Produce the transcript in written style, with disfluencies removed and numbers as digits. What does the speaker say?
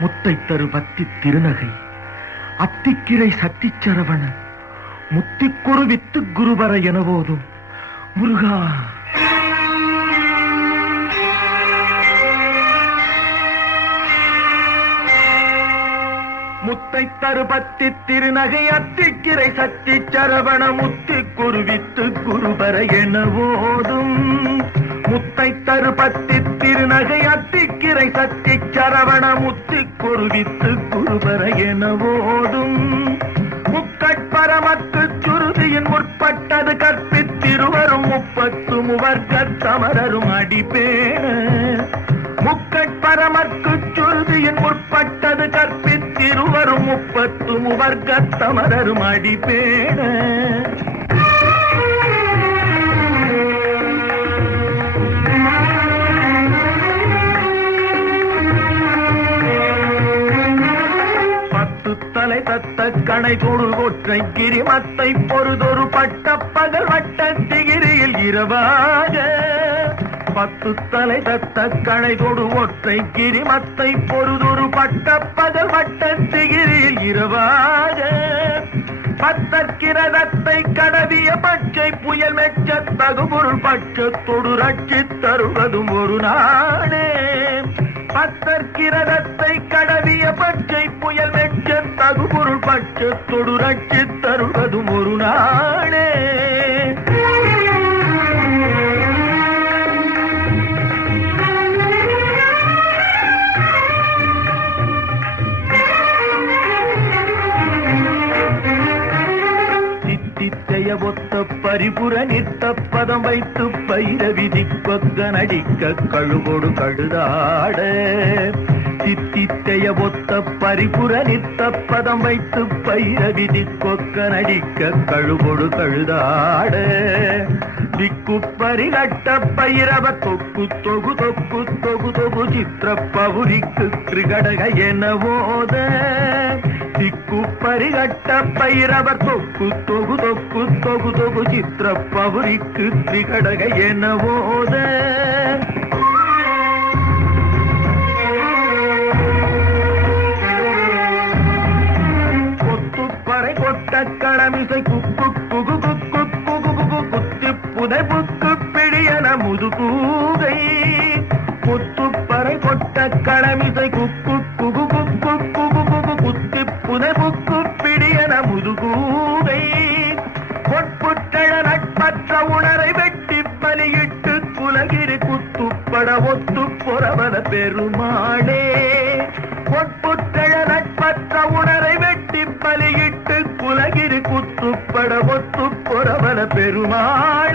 முத்தை தரு பத்தி திருநகை அத்திக்கிரை சத்திச்சரவண முத்திக்குரு வித்து குருவர என போதும் முருகா. முத்தை தரு பத்தி திருநகை அத்திக்கிரை சத்திச்சரவண முத்திக்குரு வித்து குருவர என போதும். முத்தை தரு பத்தி திருநகை அத்திக்கிரை சத்திச்சரவண முத்திக்குரு வித்து குருவர என போதும். முக்கட்பரமக்கு சுருதியின் முற்பட்டது கற்பித்திருவரும் முப்பத்து முவர்க்கத் தமரரும் அடிப்பேன. முக்கட்பரமக்கு சுருதியின் முற்பட்டது கற்பித்திருவரும் முப்பத்து முவர்க்கத் தமரரும் அடிப்பேன. தலை தத்த கணை தொடு ஒற்றை கிரிமத்தை பொறுதொரு பட்ட பகல் வட்ட திகிரியில் இரவாக. 10 தலை தத்த கணை தொடு ஒற்றை கிரிமத்தை பொறுதொரு பட்ட பகல் வட்ட திகிரியில் இரவாக. பத்தற்கிரதத்தை கடவிய பச்சை புயல் மெச்ச தகுபொருள் பட்சத்தொடு ரட்சி தருவதும் ஒரு நாளே. பத்தற்கிரதத்தை கடவிய பச்சை புயல் மெச்ச தகுபொருள் பட்சத்தொடு ரட்சி தருவதும் ஒரு நாளே. தித்தித்தைய ஒத்த பரிபுர நித்த பதம் வைத்து பைரவிதி கொக்க நடிக்க கழுகொடு கழுதாட. தித்தித்தைய ஒத்த பரிபுர நித்த பதம் வைத்து பைரவிதி கொக்க நடிக்க கழுகொடு கழுதாட. திக்கு பரிகட்ட பைரவ தொக்கு தொகு தொக்கு தொகு தொகு சித்திர பவுரிக்கு கிருகடக என போத. திக்கு பரிகட்ட பைரவர் தொக்கு தொகு தொக்கு தொகு தொகு சித்திர பவுரிக்கு திரிகடக என போத. கொத்துப்பறை கொட்ட களமிசை குக்கு குகு குக்கு குகு குகு குத்தி புதை புக்கு பிடியன முதுகூகை. கொத்துப்பறை கொட்ட களமிசை குக்கு குகு குக்கு குகு குகு குத்தி புதை புக்கு பிடியன முதுகூகை. பொற்புற்றழ நட்பற்ற உணரை வெட்டி பலியிட்டு குலகிரி குத்துப்பட ஒத்து பொறவன பெருமாளே. பொற்புற்றழ நட்பற்ற உணரை வெட்டி பலியிட்டு குலகிரி குத்துப்பட ஒத்து பொறவன பெருமாள்.